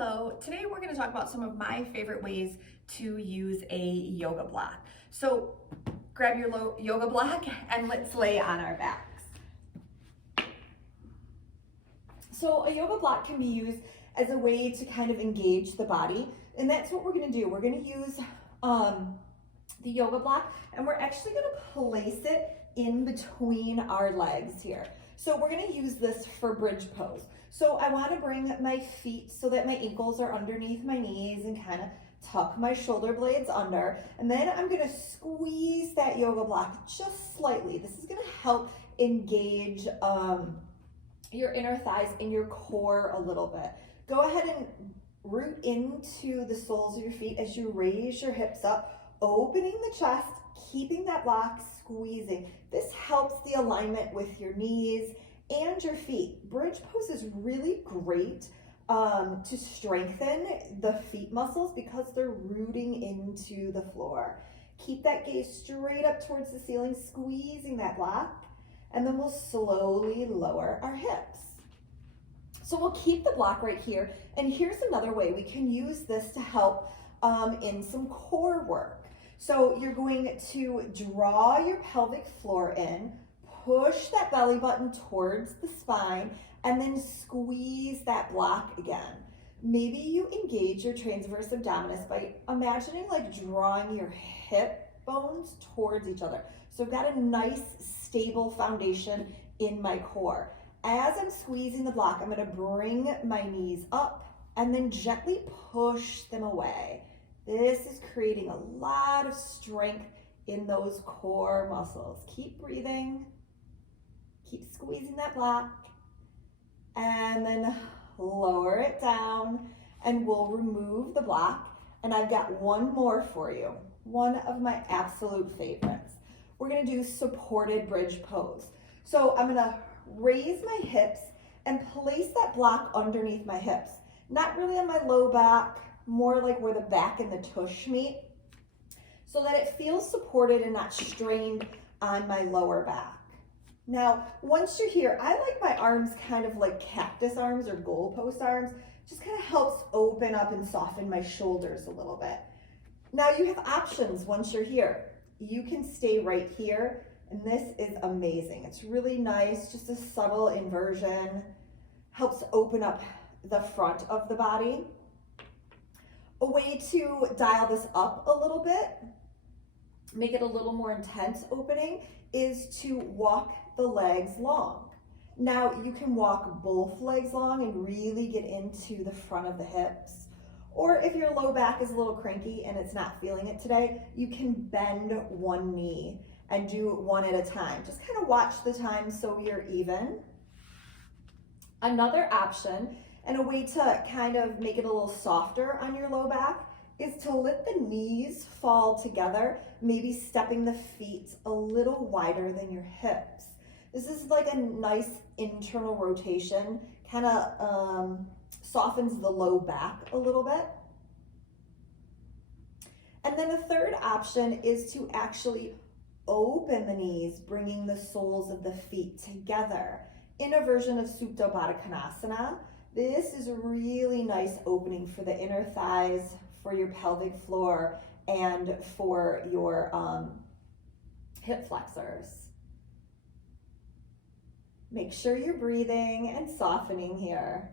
Hello, today we're going to talk about some of my favorite ways to use a yoga block. So grab your yoga block and let's lay on our backs. So a yoga block can be used as a way to kind of engage the body, and that's what we're going to do. We're going to use the yoga block, and we're actually going to place it in between our legs here. So we're going to use this for bridge pose. So I want to bring my feet so that my ankles are underneath my knees and kind of tuck my shoulder blades under. And then I'm going to squeeze that yoga block just slightly. This is going to help engage your inner thighs and your core a little bit. Go ahead and root into the soles of your feet as you raise your hips up, opening the chest, keeping that block, squeezing. This helps the alignment with your knees and your feet. Bridge pose is really great to strengthen the feet muscles because they're rooting into the floor. Keep that gaze straight up towards the ceiling, squeezing that block, and then we'll slowly lower our hips. So we'll keep the block right here, and here's another way we can use this to help in some core work. So you're going to draw your pelvic floor in, push that belly button towards the spine, and then squeeze that block again. Maybe you engage your transverse abdominis by imagining like drawing your hip bones towards each other. So I've got a nice stable foundation in my core. As I'm squeezing the block, I'm going to bring my knees up and then gently push them away. This is creating a lot of strength in those core muscles. Keep breathing, keep squeezing that block, and then lower it down, and we'll remove the block. And I've got one more for you, one of my absolute favorites. We're gonna do supported bridge pose. So I'm gonna raise my hips and place that block underneath my hips, not really on my low back, more like where the back and the tush meet, so that it feels supported and not strained on my lower back. Now, once you're here, I like my arms kind of like cactus arms or goalpost arms. Just kind of helps open up and soften my shoulders a little bit. Now you have options once you're here. You can stay right here, and this is amazing. It's really nice, just a subtle inversion, helps open up the front of the body. A way to dial this up a little bit, make it a little more intense opening, is to walk the legs long. Now you can walk both legs long and really get into the front of the hips. Or if your low back is a little cranky and it's not feeling it today, you can bend one knee and do one at a time. Just kind of watch the time so you're even. Another option, and a way to kind of make it a little softer on your low back, is to let the knees fall together, maybe stepping the feet a little wider than your hips. This is like a nice internal rotation, kind of softens the low back a little bit. And then a third option is to actually open the knees, bringing the soles of the feet together in a version of Supta Baddha Konasana. This is a really nice opening for the inner thighs, for your pelvic floor, and for your hip flexors. Make sure you're breathing and softening here.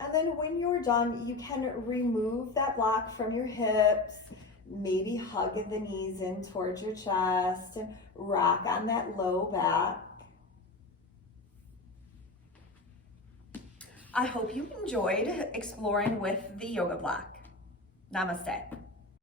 And then when you're done, you can remove that block from your hips, maybe hug the knees in towards your chest and rock on that low back. I hope you enjoyed exploring with the yoga block. Namaste.